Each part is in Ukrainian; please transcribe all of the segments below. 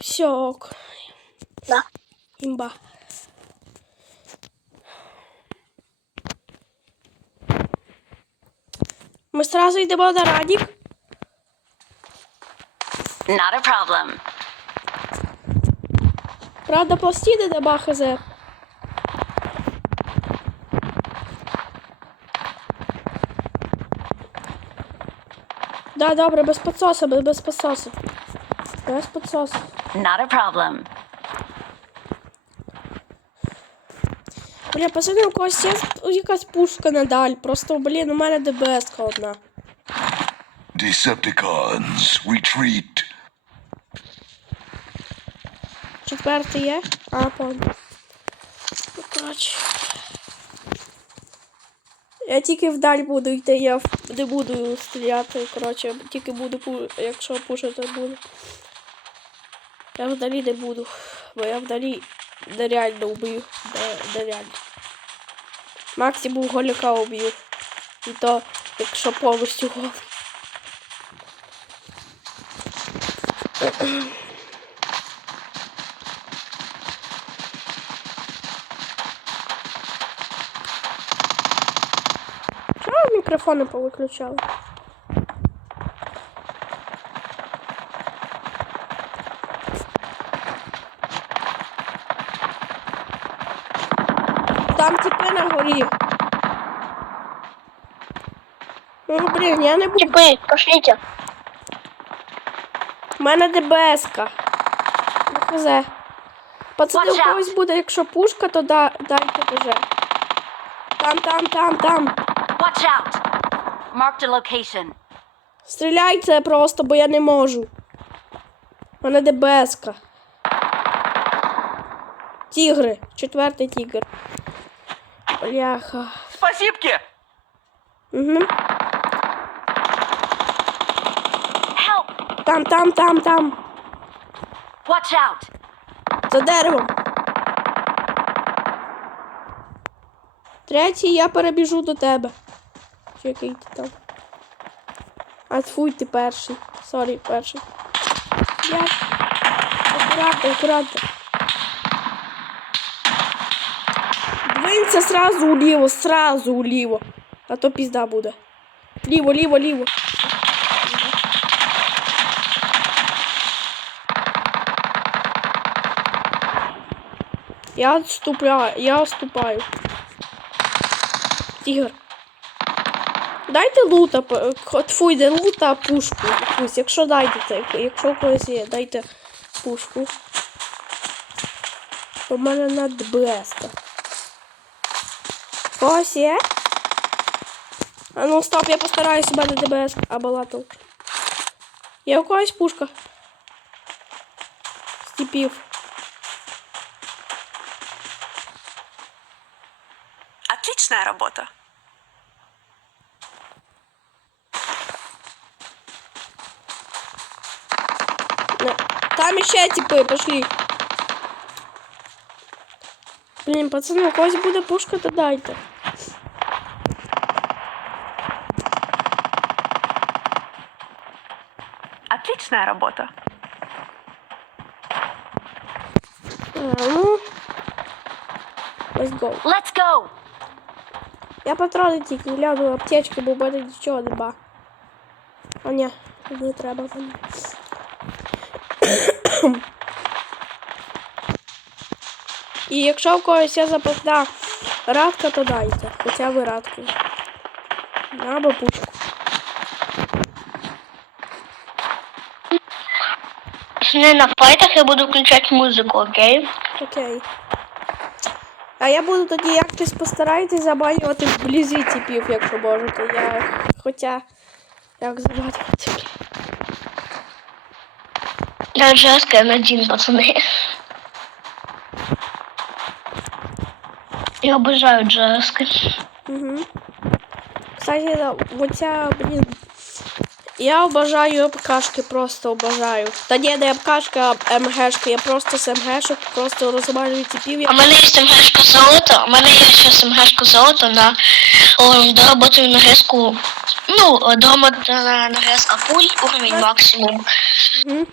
Все, ок. Да. Імба. Ми сразу йдемо на радік. Not a problem. Правда, пластини нема хз. Да, добре, без підсоса, без, без Без підсоса. Not a problem. Бля, пацани, у когось є якась пушка надаль. Просто, блін, у мене ДБС одна. Decepticons, retreat. Четвертий є? А, понял. Ну, коротше. Я тільки вдаль буду йти, я не буду стріляти, коротше, тільки буду, пу- якщо пушити буду. Я вдалі не буду, бо я вдалі нереально вб'ю. Не- Нереально. Максимум голіка вб'ю. І то, якщо повністю голий. Чого мікрофони повиключали? Там типи на горі. Ну, блін, я не буду. Типы, пошлите. У мене ДБС-ка. Ну, хз. Пацани, у когось буде, якщо пушка, то да, дайте вже. Там, там, там, там. Watch out! Marked a location. Стріляйте просто, бо я не можу. У мене ДБС-ка. Тігри. Четвертий тігр. Бляха. Спасибки! Угу. Help! Там, там, там, там. Watch out! За деревом. Третій, я перебіжу до тебе. Чи який ти там? А фуй, ти перший. Сорі, перший. Я. Акуратно, акуратно. Двинься сразу уліво, сразу уліво. А то пізда буде. Ліво, ліво, ліво. Я отступляю, я отступаю. Тігр. Дайте лута, к- лута, пушку якусь. Якщо дайте, якщо когось є, дайте пушку. У мене на ДБС-ка. Когось є? А ну стоп, я постараюсь у мене ДБС або латал. Є у когось пушка? Стіпів. Отличная работа. Не. Там еще типы пошли. Блин, пацаны, у когось буде пушка, то дайте. Отличная работа. Let's go. Let's go! Я патрони тільки гляну аптечки, бо в мене нічого нема. А ні, не треба мені. І якщо в когось є запасна радка, то дайте. Хоча б радку. Або пушку. Пацаны, на файтах я буду включать музыку, окей? Окей. А я буду тоді якось постарайтесь забанювати вблизі типів, якщо можете. Я. Хоча. Як забанювати? блін? Я Джеска N1, пацаны. Я обожаю Джеска. Угу. Кстати, да, оця, блін. я обожаю МКшки, просто обожаю. Та ні, не МКшка, а МГшка. Я просто з МГшок просто розмалюю типів. А Я... в мене є МГшка золото, у мене є зараз МГшка золото на о, доработаю на греску. Ну, доработана на греска пуль, уровень максимум. Угу.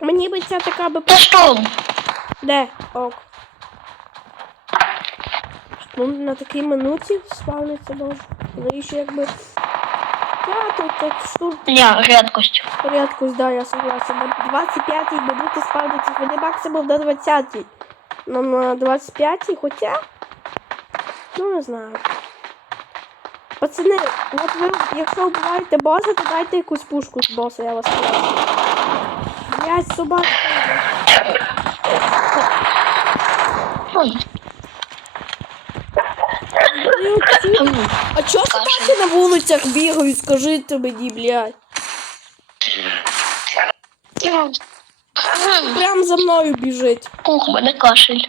ніби ця така би Та штурм. Де? Ок. Ну, на такій минуті спавниться може. Ну і ще якби. Я тут так штук Ні, рідкость. порядку, да, я согласен. На 25-й минуті спавниться, вони максимум до 20-й. Ну на 25-й, хоча. Ну не знаю. Пацани, от ви, якщо вбиваєте боса, то дайте якусь пушку з боса, я вас прошу. Блять, собака. Хм. Хм. А чого собаки на вулицях бігають, скажіть мені, блядь? Прям за мною біжить. Ух, мене кашель.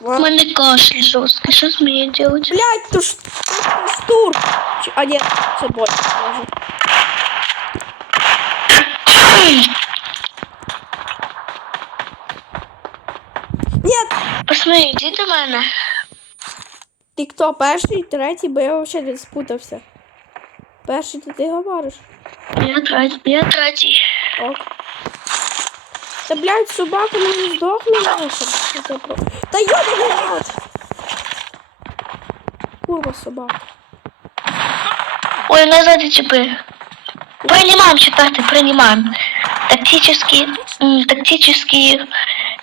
У Ладно. мене кашель жорсткий. Що з мені робити? Блядь, то ж то ж тур. Чи- А ні, це бот. Може. Ні, Пацани, йди до мене. Ти хто, перший, третій, бо я взагалі спутався. Перший ти, ти говориш. Я третій. Я третій. Ок. Та блядь, собака не здохне наша. Та йобаний рот! Курва собака. Ой, назад типы. Принимаем четвертый, принимаем. Тактический, тактический,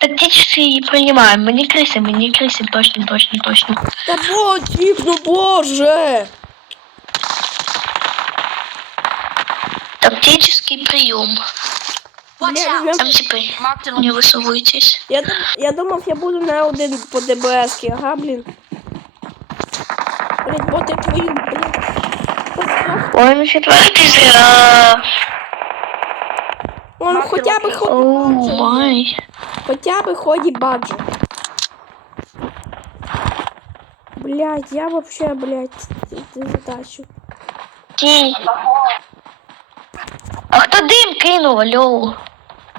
тактический принимаем. Мы не крысим, мы не крысим, точно, точно, точно. Та ботик, ну боже! Тактический прием. Watch Бля, out! я, Там типы, Marked a не location. высовывайтесь. я, дум- я думав, я буду не один по ДБС, ага, блін. Блять, боти твою, блядь. Ось, Ой, ну четвертый зря. Он хоча б ході Оу, баджо. май. Хоча б ході баджо. Блять, я вообще, блять, ти задачу. Ті. А хто дим кинув, алло?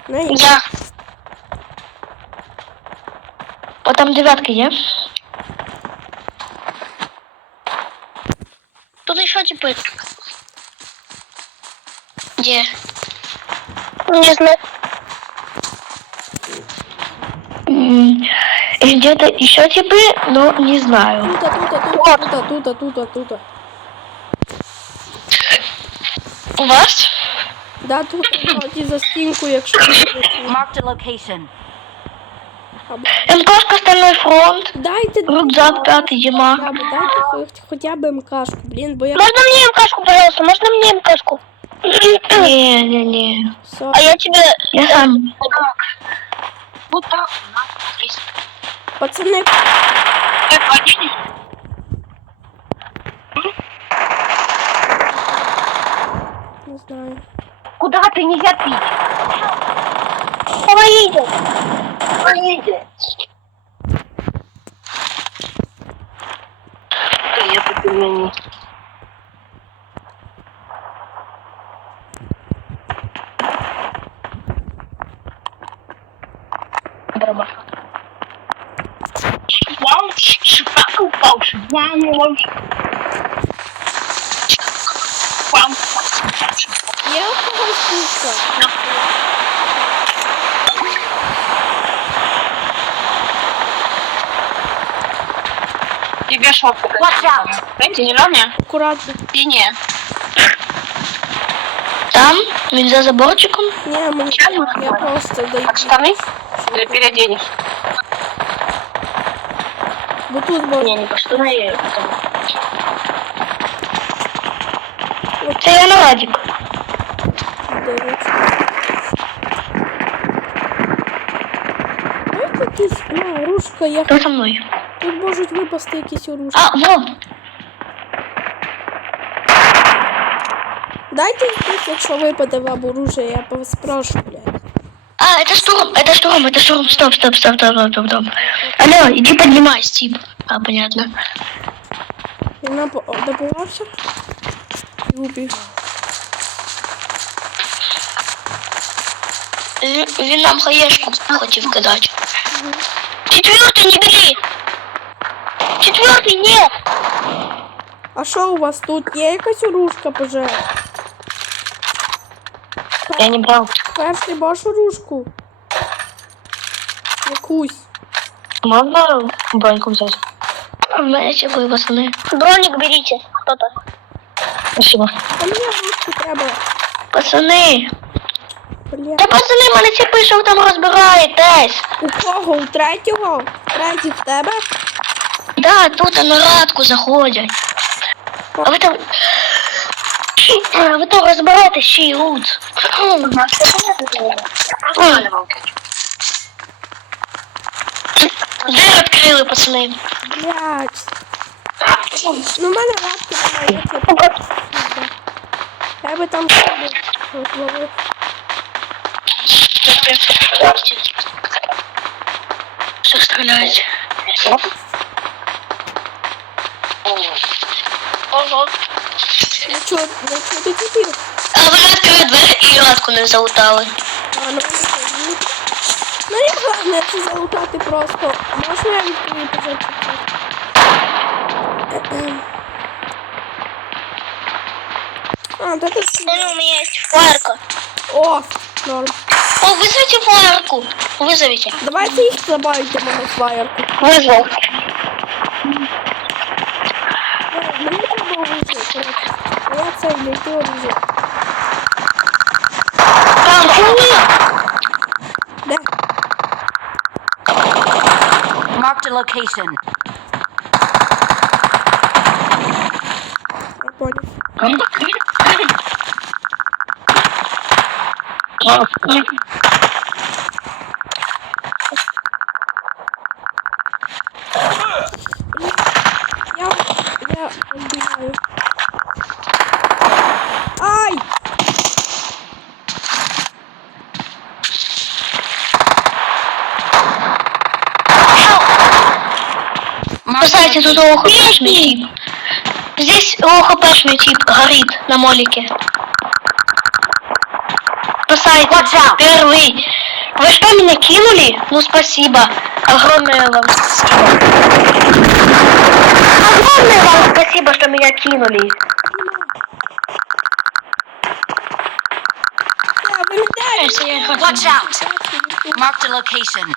Не, Я. О, там девятка є. Тут ще типи. Є. Не знаю. Где-то еще типы, но не знаю. Тута, тута, тута, тута, тута, тута, тута. У вас? Да, тут ході за стінку, якщо. Marked location. МКшка Стальной фронт. Дайте Рюкзак. Хоча б, дайте хоч- хоча б МКшку, блін, бо я Можно мне МКшку, пожалуйста? Можно мне МКшку? Не, не, не. А я тебе... Я сам. Вот так. Пацани, не знаю. Куда ты нельзя пить? Помогите. Помогите. Я попельмени. Тебе що Watch out! Знаєте, не ровня? Акуратно. І ні. Там, він за заборчиком. Ні, мені я просто даю. Штани? Или переоденешь? Бо тут можна. Не, не по что я Це я на Радик. дивитися. Ось якісь, бля, оружка, я Хто со мною? тут можуть випасти якісь оружки. А, во! Дайте якісь, якщо випаде вам оружие, я вас прошу, блядь. А, это штурм, это штурм, это штурм. Стоп, стоп, стоп, стоп, стоп, стоп, стоп. Алло, иди поднимай, Стип. А, понятно. Він напо- добувався і убіг. Він, він нам хаєшку хотів кидати. Четвертый не бери! Четвертый нет! А що у вас тут? Є якась оружка, пожалуйста? Я не брал. Перший бачу ружку. Якусь. Можно броньку взять? У меня чипы, пацаны. Броник берите, кто-то. Спасибо. А мені ружку треба. Пацани, Бля. та пацани, мене чипи, що ви там розбираєтесь? У кого? У третього? Третій в тебе? Да, тут на радку заходять. А ви там... А ви там розбираєтесь ще й лут. Двері відкрили, пацани. Блять. Ну, в мене лапки немає. як я Я би там себе ловив. Все стріляють. Ого. Ну чо, ну чо ти тепер? А ви відкрили двері і радку не залутали. А, ну, ну, ну, не головне це залутати просто. Можна я відкрию позицію? А, да тут... У меня есть фарка. О, норм. О, вызовите фарку. Вызовите. Давайте їх забавити мене флаєрку. Вызвал. А я це знайти оружие. Там хуйня. Де? Marked a location. Я понял. Кстати, тут тип. Здесь охопешный тип горит на молике. Спасайте, первый. Вы что, меня кинули? Ну, спасибо. Огромное вам спасибо. Огромное вам спасибо, что меня кинули. Watch out. Marked a location.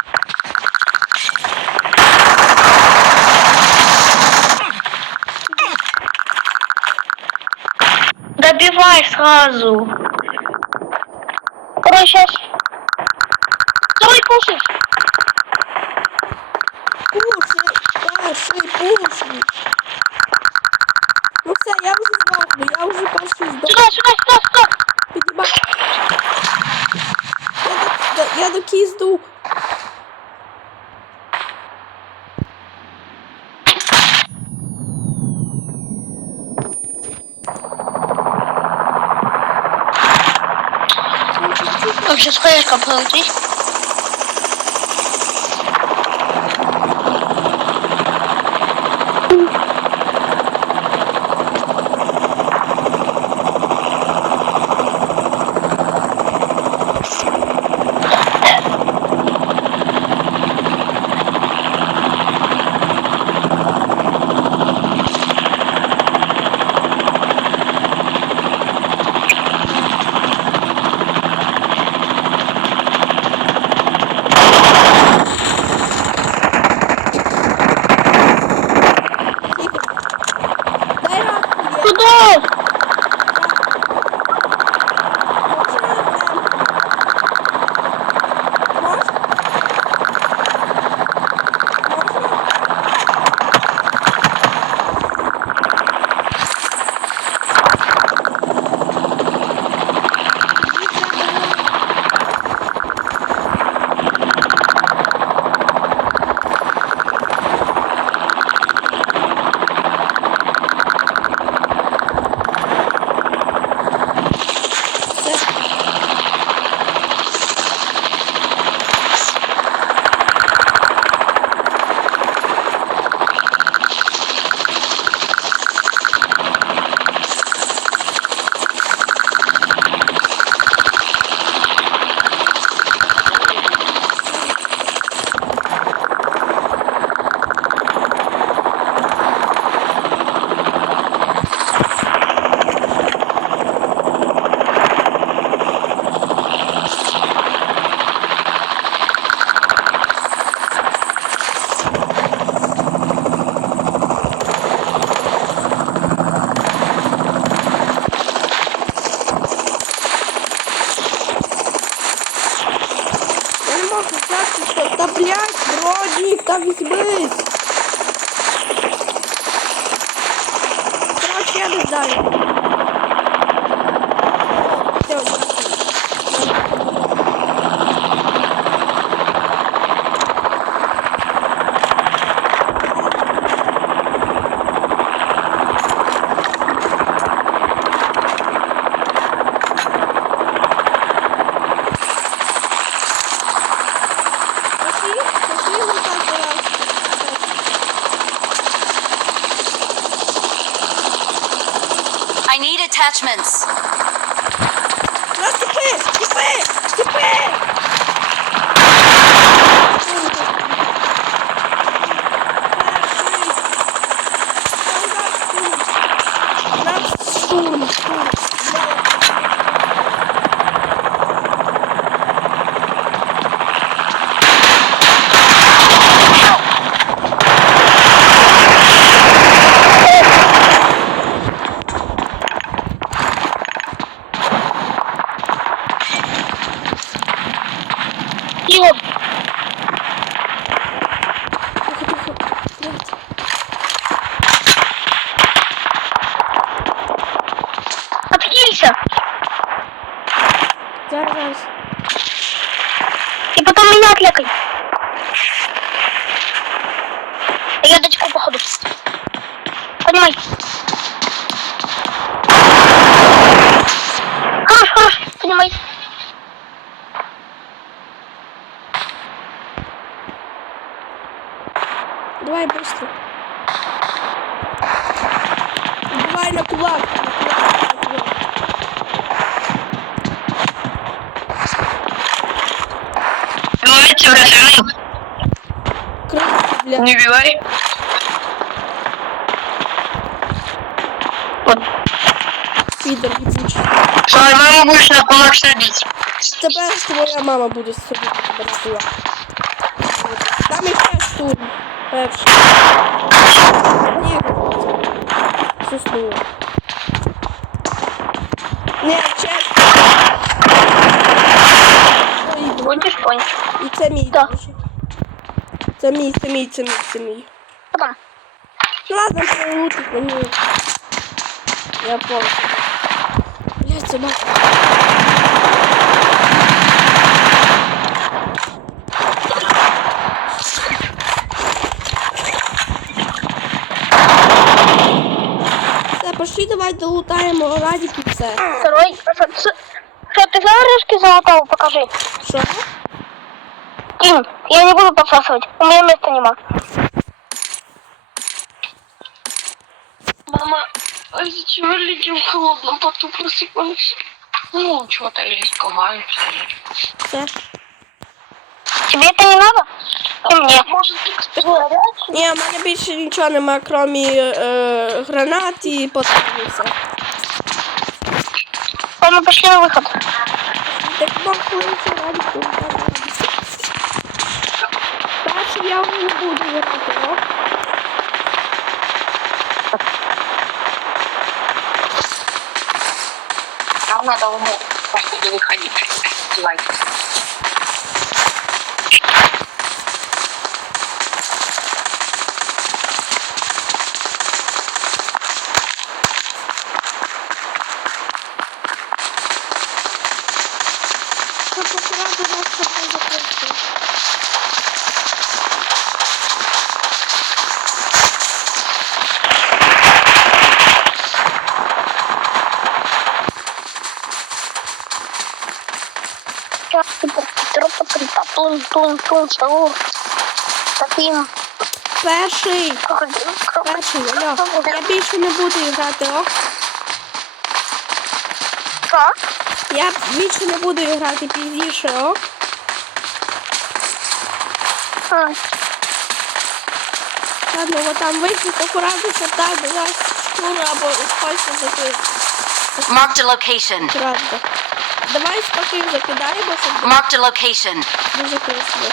Добивай сразу. Короче, сейчас. Давай кушай. Пуши, пуши, пуши. Ну все, я вже здохну, я вже перший здох. Сюда, сюда, сюда, сюда. Піднімай. Я до, я до кізду. Вообще, скорее полететь. Блядь, меня отвлекай. Я дочку походу. Поднимай. Не убивай. Вот. Підер ебучий. Свою маму будешь на кулак садить. Тепер твоя мама буде собі брати. Там іще штурм. Перший. Ні. Суснуло. Не, чесно. Ой, Будешь понял. І це мій Так. Це мій, це мій, це мій, це мій. Потом. Ну ладно, прилутить мені. Я понял. Блять, собака. Все, пошли, давай долутаємо Радік все. Второй. Что, ты флешки золотого покажи. Що? Кинь. Я не буду посасывать. У меня места нема. Мама, а зачем люди в холодном поту просыпаешься? Ну, что-то рисковать. Все. Тебе это не надо? И мне. Может, ты горячий? Ні, в мене більше нічого нема, крім е, гранат і патронів. все. Ладно, пошли на выход. Так нахуй це Перше я не буду грати, о. Нам надо ему походу выходить. Давай. Щоб акуратно вас собою закрити. Тун, тун, тун, тун. Таким. Перший. Перший, алло. Я більше не буду грати, о. Що? Я більше не буду грати пізніше, о. А, Ладно, вот там вийшли, акуратно, щоб там була шкура або пальцем закрити. Marked a location. Правда. Давай спокійно закидаємо, щоб Marked a location. дуже красиво.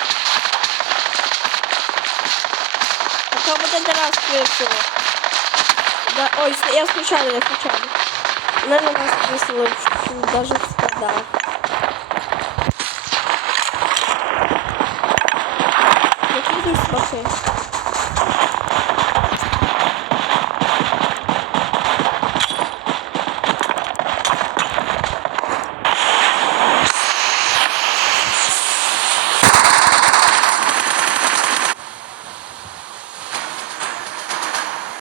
А то буде не раз красиво. Да, ой, с- я случайно, я случайно. Не на нас красиво, даже впадав. Окей.